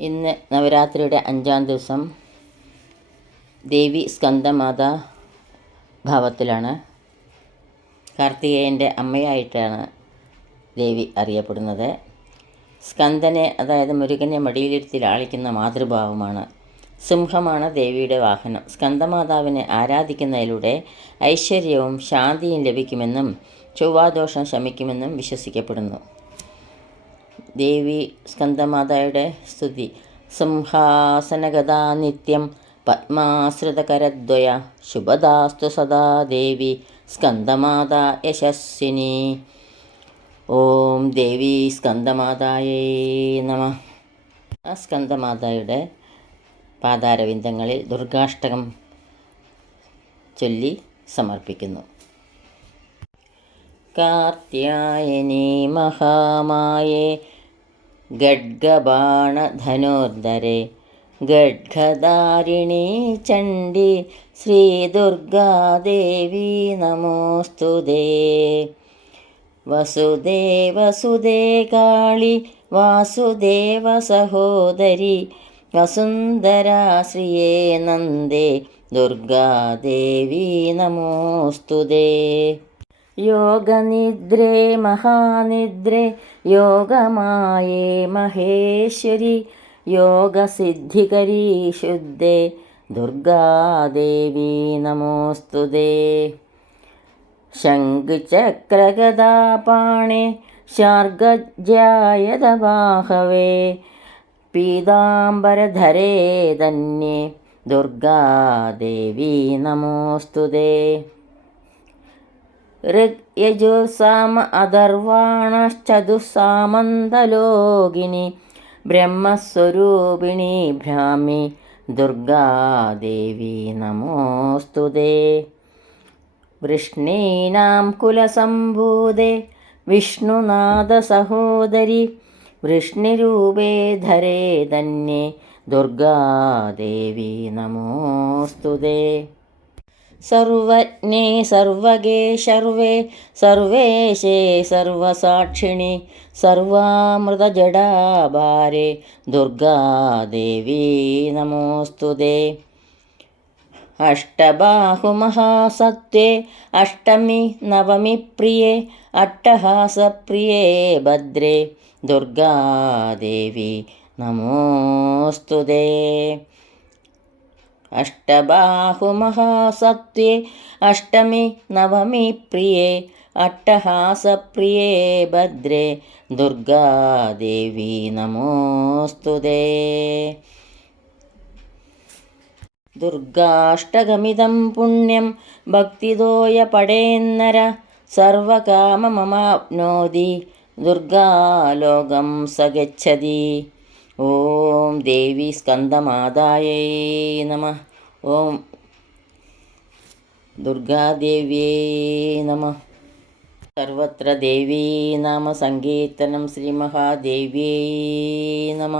ഇന്ന് നവരാത്രിയുടെ അഞ്ചാം ദിവസം ദേവി സ്കന്ദമാത ഭാവത്തിലാണ്. കാർത്തികേയന്റെ അമ്മയായിട്ടാണ് ദേവി അറിയപ്പെടുന്നത്. സ്കന്ദനെ അതായത് മുരുകനെ മടിയിലിരുത്തി ലാളിക്കുന്ന മാതൃഭാവമാണ്. സിംഹമാണ് ദേവിയുടെ വാഹനം. സ്കന്ദമാതാവിനെ ആരാധിക്കുന്നതിലൂടെ ഐശ്വര്യവും ശാന്തിയും ലഭിക്കുമെന്നും ചൊവ്വാദോഷം ശമിക്കുമെന്നും വിശ്വസിക്കപ്പെടുന്നു. ദേവി സ്കന്ദമാതായുടെ സ്തുതി. സിംഹാസനഗതാ നിത്യം പത്മാശ്രിതകരദ്വയ ശുഭദാസ്തു സദാ ദേവി സ്കന്ദമാതാ യശസ്വിനി ഓം ദേവി സ്കന്ദമാതായേ നമ. ആ സ്കന്ദമാതായുടെ പാതാരവിന്ദങ്ങളിൽ ദുർഗാഷ്ടകം ചൊല്ലി സമർപ്പിക്കുന്നു. കാർത്യായനി മഹാമായേ ഗഡ്ഗബാണധനുർധരെ ഗഡ്ഗധാരിണി ചണ്ഡി ശ്രീദുർഗാദേവി നമോസ്തുതേ വസുദേവസുതേ കാളി വാസുദേവ സഹോദരി വസുന്ധരാശ്രിയേ നന്ദേ. ദുർഗാദേവി നമോസ്തുതേ യോഗനിദ്രേ മഹാനിദ്രേ യോഗമായേ മഹേശ്വരി യോഗസിദ്ധികരീ ശുദ്ധേ ദുർഗാദേവി നമോസ്തുതേ ശംഖുചക്രഗദാപാണേ ശാർഗജ്യായതവാഹവേ പീതാംബരധരേ ധന്യേ ദുർഗാദേവി നമോസ്തുതേ ഋഗ് യജുസാമ അഥർവാണശ്ചതുസാമന്തലോകിനി ബ്രഹ്മസ്വരൂപിണി ഭ്രാമി ദുർഗാദേവി നമോസ്തുതേ വൃഷ്ണീനാം കുലസംഭൂതേ വിഷ്ണുനാഥസഹോദരി വൃഷ്ണിരൂപേ ധരേ ധന്യേ ദുർഗാദേവി നമോസ്തുതേ സർവജ്ഞേ സർവഗേ സർവേ സർവേശേ സർവസാക്ഷിണി സർവാമൃതജടാഭാരേ ദുർഗാദേവി നമോസ്തുതേ അഷ്ടബാഹുമഹാസത്വേ അഷ്ടമി നവമി പ്രിയേ അട്ടഹാസപ്രിയേ ഭദ്രേ ദുർഗാദേവി നമോസ്തുതേ അഷ്ടബാഹുമഹാസത്വേ അഷ്ടമി നവമി പ്രിയേ അട്ടഹാസപ്രിയേ ഭദ്രേ ദുർഗാദേവി നമോസ്തുതേ ദുർഗാഷ്ടകമിതം പുണ്യം ഭക്തിതോയ പടേന്നര സർവകാമമമാപ്നോതി ദുർഗാലോകം സഗച്ഛതി. ഓം ദേവി സ്കന്ദമാതായേ നമ. ഓം ദുർഗാദേവ്യേ നമ. സർവത്ര ദേവീ നാമ സങ്കീർത്തനം ശ്രീമഹാദേവ്യേ നമ.